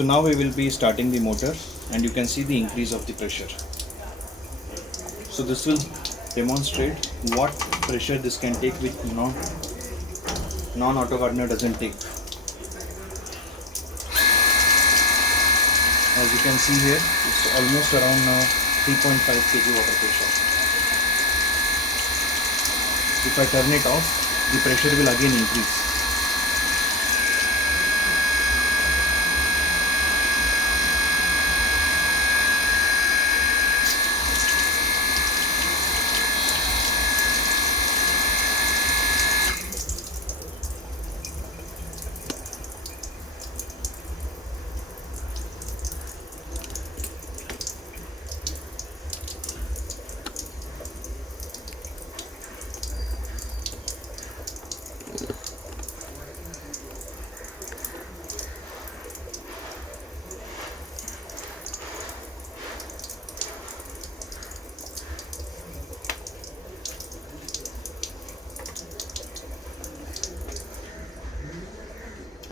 So now we will be starting the motor, and you can see the increase of the pressure. So this will demonstrate what pressure this can take, which non-autogardner doesn't take. As you can see here, it's almost around now 3.5 kg water pressure. If I turn it off, the pressure will again increase.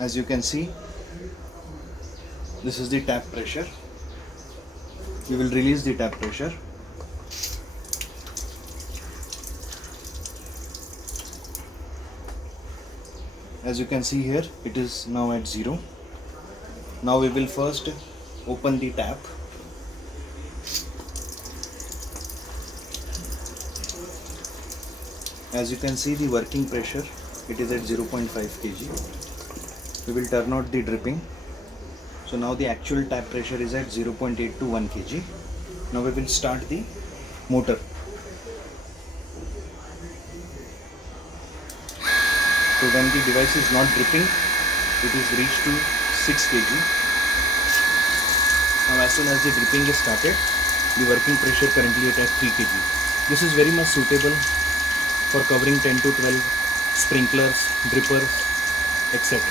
As you can see, this is the tap pressure. We will release the tap pressure. As you can see here, it is now at 0. Now we will first open the tap. As you can see, the working pressure, it is at 0.5 kg. We will turn out the dripping. So now the actual tap pressure is at 0.8 to 1 kg. Now we will start the motor. So when the device is not dripping, it is reached to 6 kg. Now as soon as the dripping is started, the working pressure currently is at 3 kg. This is very much suitable for covering 10 to 12 sprinklers, drippers, etc.